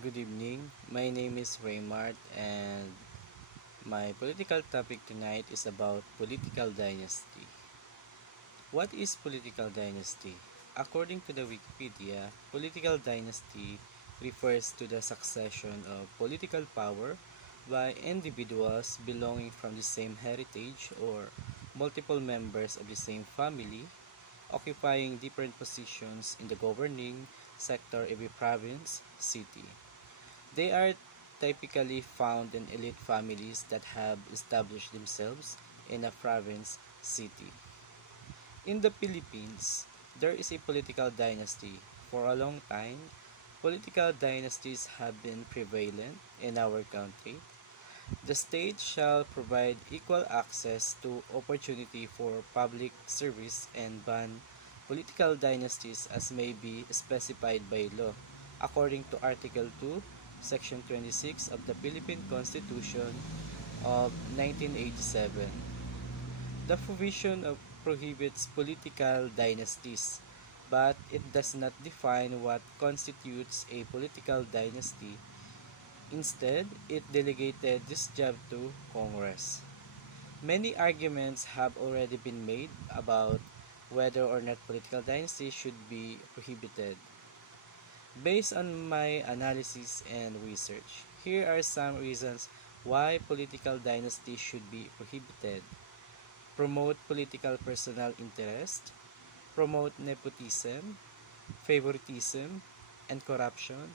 Good evening. My name is Raymart and my political topic tonight is about political dynasty. What is political dynasty? According to the Wikipedia, political dynasty refers to the succession of political power by individuals belonging from the same heritage or multiple members of the same family occupying different positions in the governing sector of a province, city. They are typically found in elite families that have established themselves in a province city. In the Philippines, there is a political dynasty. For a long time, political dynasties have been prevalent in our country. The state shall provide equal access to opportunity for public service and ban political dynasties as may be specified by law, according to Article 2, Section 26 of the Philippine Constitution of 1987. The provision prohibits political dynasties, but it does not define what constitutes a political dynasty. Instead, it delegated this job to Congress. Many arguments have already been made about whether or not political dynasties should be prohibited. Based on my analysis and research, here are some reasons why political dynasty should be prohibited. Promote political personal interest, promote nepotism, favoritism, and corruption.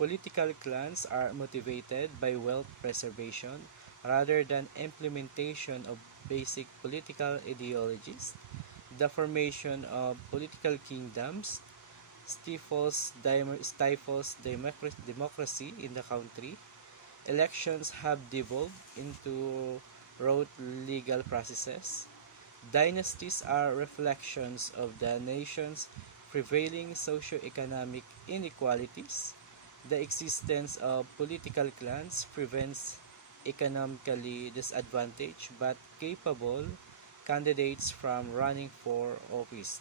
Political clans are motivated by wealth preservation rather than implementation of basic political ideologies. The formation of political kingdoms stifles democracy in the country. Elections have devolved into rote legal processes. Dynasties are reflections of the nation's prevailing socio-economic inequalities. The existence of political clans prevents economically disadvantaged but capable candidates from running for office.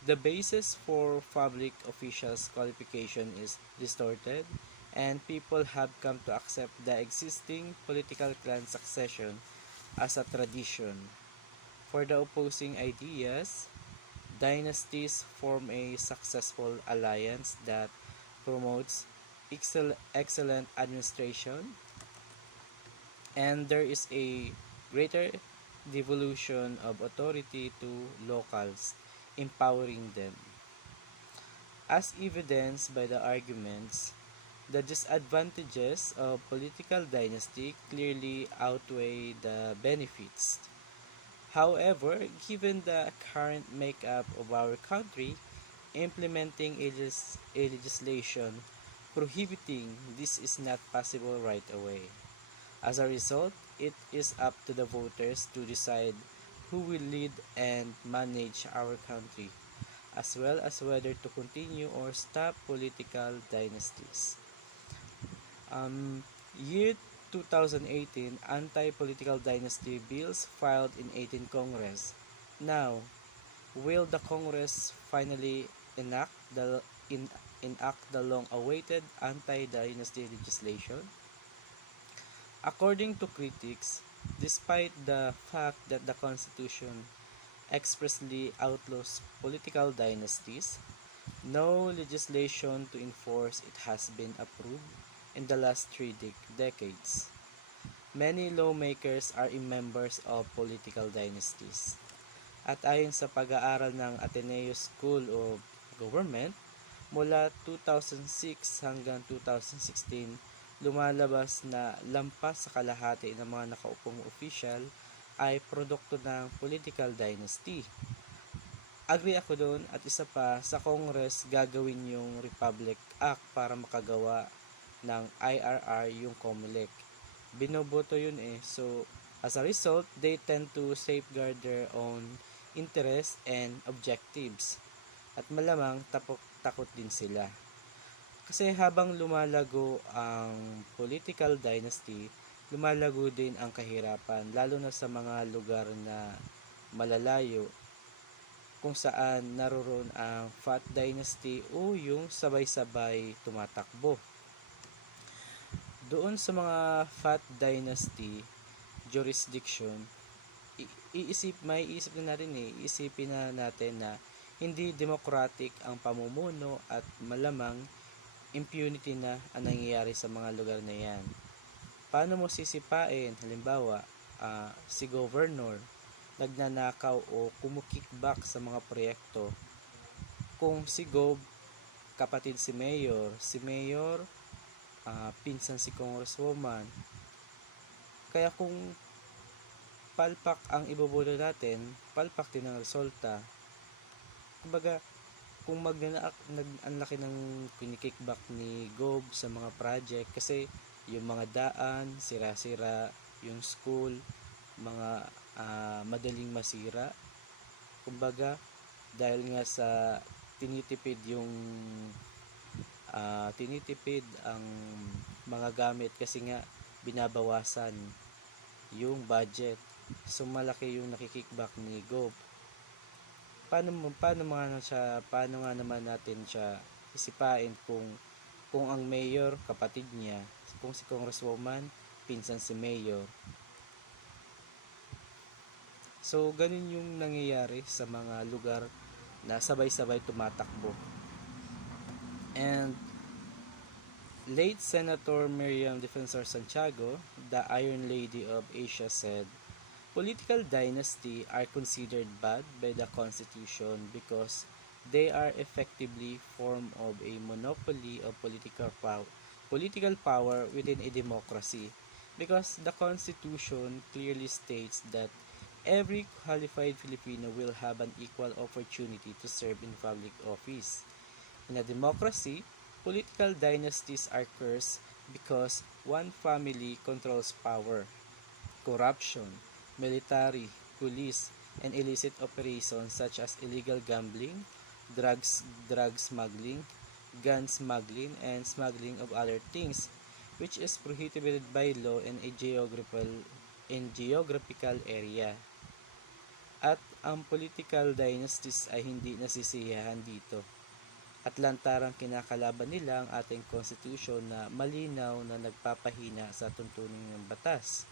The basis for public officials' qualification is distorted, and people have come to accept the existing political clan succession as a tradition. For the opposing ideas, dynasties form a successful alliance that promotes excellent administration, and there is a greater devolution of authority to locals, empowering them. As evidenced by the arguments, the disadvantages of political dynasty clearly outweigh the benefits. However, given the current makeup of our country, implementing a legislation prohibiting this is not possible right away. As a result, it is up to the voters to decide who will lead and manage our country, as well as whether to continue or stop political dynasties. Year 2018, anti-political dynasty bills filed in 18 Congress. Now, will the Congress finally enact the long-awaited anti-dynasty legislation? According to critics, despite the fact that the Constitution expressly outlaws political dynasties, no legislation to enforce it has been approved in the last three decades. Many lawmakers are members of political dynasties. At ayon sa pag-aaral ng Ateneo School of Government, mula 2006 hanggang 2016, lumalabas na lampas sa kalahati ng mga nakaupong opisyal ay produkto ng political dynasty. Agree ako doon, at isa pa, sa Congress gagawin yung Republic Act para makagawa ng IRR yung COMELEC. Binoboto yun eh. So, as a result, they tend to safeguard their own interests and objectives. At malamang takot din sila. Kasi habang lumalago ang political dynasty, lumalago din ang kahirapan, lalo na sa mga lugar na malalayo kung saan naroon ang Fat Dynasty o yung sabay-sabay tumatakbo. Doon sa mga fat dynasty jurisdiction, maiisip na natin iisipin na natin na hindi democratic ang pamumuno at malamang impunity na ang nangyayari sa mga lugar na yan. Paano mo sisipain? Halimbawa, si governor nagnanakaw o kumukickback sa mga proyekto. Kung si Gov, kapatid si mayor, pinsan si congresswoman. Kaya kung palpak ang iboboto natin, palpak din ang resulta. Kumbaga, kung ang laki ng kinikickback ni Gov sa mga project kasi yung mga daan, sira-sira, yung school, mga madaling masira. Kumbaga, dahil nga sa tinitipid ang mga gamit kasi nga binabawasan yung budget. So malaki yung nakikickback ni Gov. Paano nga naman natin siya isipain kung ang mayor kapatid niya, kung si congresswoman pinsan si mayor. So ganun yung nangyayari sa mga lugar na sabay-sabay tumatakbo. And late Senator Miriam Defensor Santiago, the Iron Lady of Asia, said, "Political dynasty are considered bad by the Constitution because they are effectively form of a monopoly of political power within a democracy, because the Constitution clearly states that every qualified Filipino will have an equal opportunity to serve in public office. In a democracy, political dynasties are cursed because one family controls power. Corruption, military, police, and illicit operations such as illegal gambling, drug smuggling, gun smuggling, and smuggling of other things, which is prohibited by law in a geographical area." At ang political dynasties ay hindi nasisiyahan dito. At lantarang kinakalaban nila ang ating konstitusyon na malinaw na nagpapahina sa tuntunin ng batas.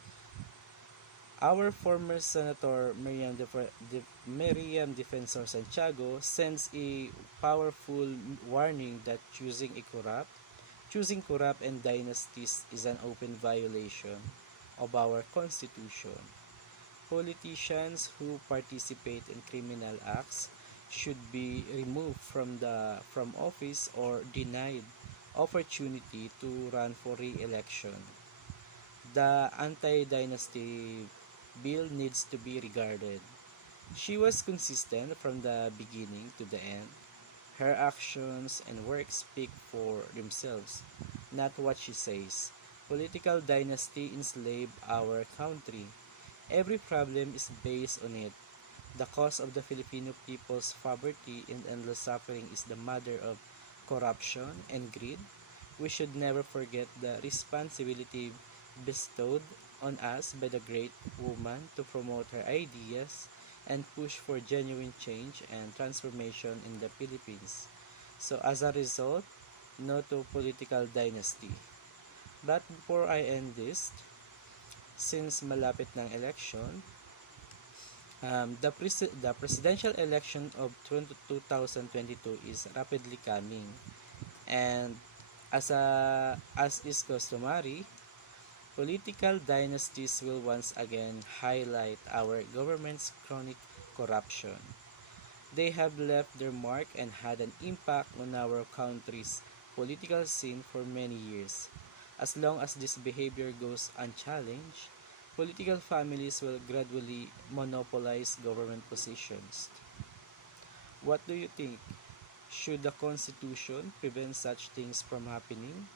Our former Senator Miriam Defensor Santiago sends a powerful warning that choosing corrupt and dynasties is an open violation of our constitution. Politicians who participate in criminal acts should be removed from office or denied opportunity to run for re-election. The anti-dynasty bill needs to be regarded. She was consistent from the beginning to the end. Her actions and work speak for themselves, not what she says. Political dynasty enslaved our country. Every problem is based on it. The cause of the Filipino people's poverty and endless suffering is the mother of corruption and greed. We should never forget the responsibility bestowed on us by the great woman to promote her ideas and push for genuine change and transformation in the Philippines. So as a result, no to political dynasty. But before I end this, since malapit ng election, the presidential election of 2022 is rapidly coming, and as is customary, political dynasties will once again highlight our government's chronic corruption. They have left their mark and had an impact on our country's political scene for many years. As long as this behavior goes unchallenged, political families will gradually monopolize government positions. What do you think? Should the Constitution prevent such things from happening?